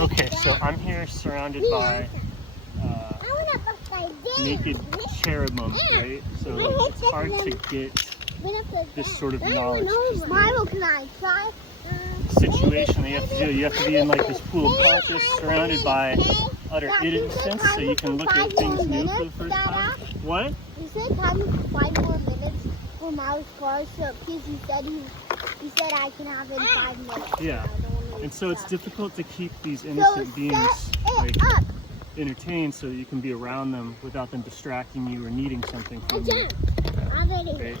Okay, so I'm here surrounded by naked cherubim, right? So it's hard to get this sort of knowledge. Situation that you have to do. You have to be in like this pool of conscious, surrounded by utter innocence, so you can look at things new for the first time. What? You said time for 5 more minutes for Miles Forest, so because he said I can have it in 5 minutes. Yeah. And so it's difficult to keep these innocent beings like entertained so that you can be around them without them distracting you or needing something from you. Right?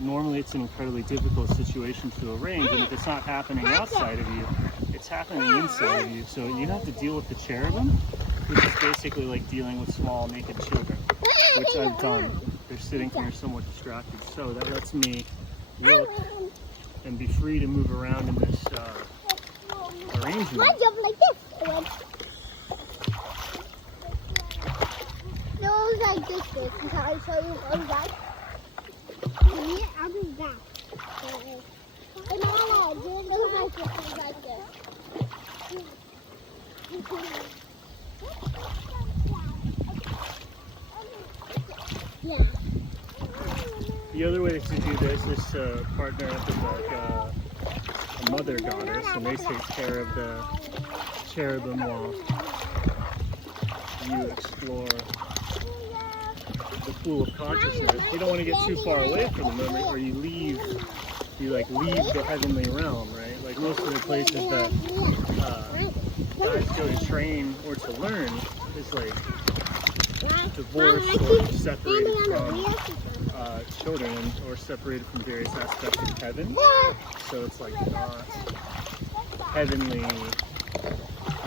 Normally it's an incredibly difficult situation to arrange, and if it's not happening outside of you, it's happening inside of you. So you have to deal with the cherubim, which is basically like dealing with small naked children, which I've done. They're sitting here somewhat distracted. So that lets me look and be free to move around in this arrangement. I jump like this. No, it was like this. Can I show you what it was like? I'll do that. And Mama, do it like this. Like this. Yeah. The other way to do this is to partner up with like a mother goddess, and they take care of the cherubim while you explore the pool of consciousness. You don't want to get too far away from the moment, or you leave the heavenly realm, right? Like most of the places that guys go to train or to learn is like divorced or separated from children, or separated from various aspects of heaven. So it's like not heavenly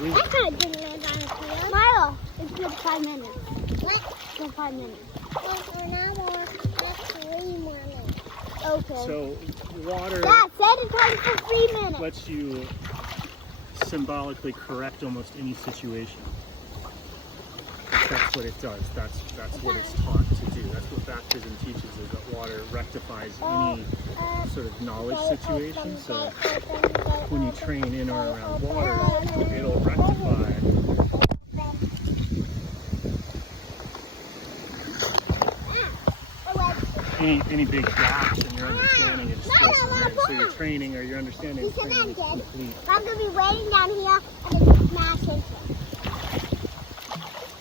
wisdom. I kind of didn't land on a field. Milo, it's been 5 minutes. What? It's been 5 minutes. That's 3 minutes. Okay. So water for 3 minutes. lets you symbolically correct almost any situation. That's what it does. That's what it's taught to do. That's what baptism teaches, is that water rectifies any sort of knowledge situation. So when you train in or around water, it'll rectify any big gaps in your understanding. It just fills them in. So your training or your understanding is complete. I'm going to be waiting down here and then smash into it.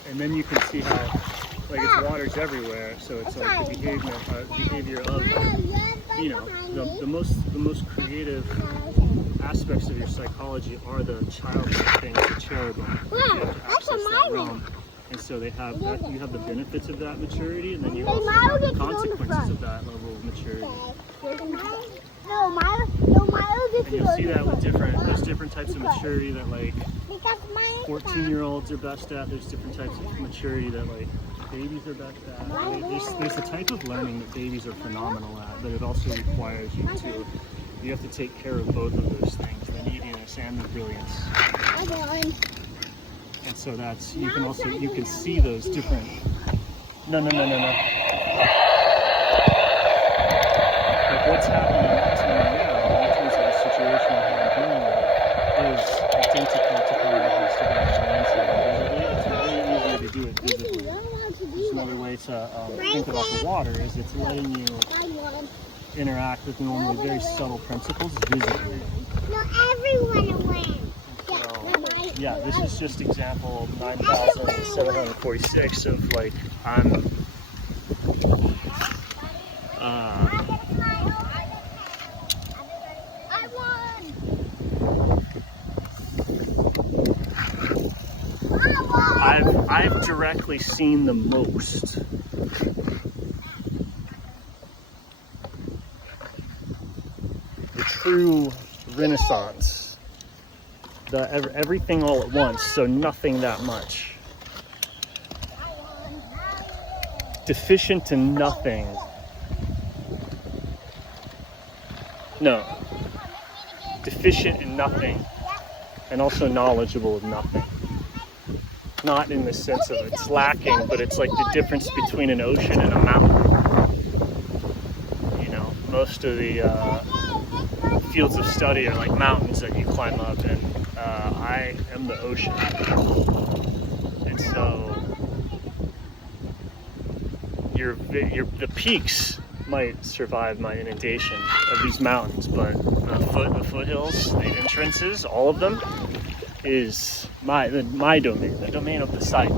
And then you can see how, like, it's water's everywhere, so it's like the behavior of, you know, the most creative aspects of your psychology are the childlike things, the cherubim. You have to access that realm. And so they have that, you have the benefits of that maturity, and then you also have the consequences of that level of maturity. And you'll see that with there's different types of maturity that like 14-year-olds are best at. There's different types of maturity that like babies are best at. There's a type of learning that babies are phenomenal at, but it also requires you have to take care of both of those things, the neediness and the brilliance. And so that's, you can see those different, no. Like what's happening to me now, in terms of the situation that I'm dealing with, is identical to how it has to be on the inside. It's very easy to do it visibly. Just another way to think about the water is it's letting you interact with normally very subtle principles visibly. No, everyone wins. Yeah, this is just example 9,746 of like I've directly seen the most. The true Renaissance. Everything all at once, so nothing that much. Deficient in nothing. No. Deficient in nothing, and also knowledgeable of nothing. Not in the sense of it's lacking, but it's like the difference between an ocean and a mountain. You know, most of the fields of study are like mountains that you climb up, and I am the ocean. And so the peaks might survive my inundation of these mountains, but the foothills, the entrances, all of them is my domain, the domain of the site.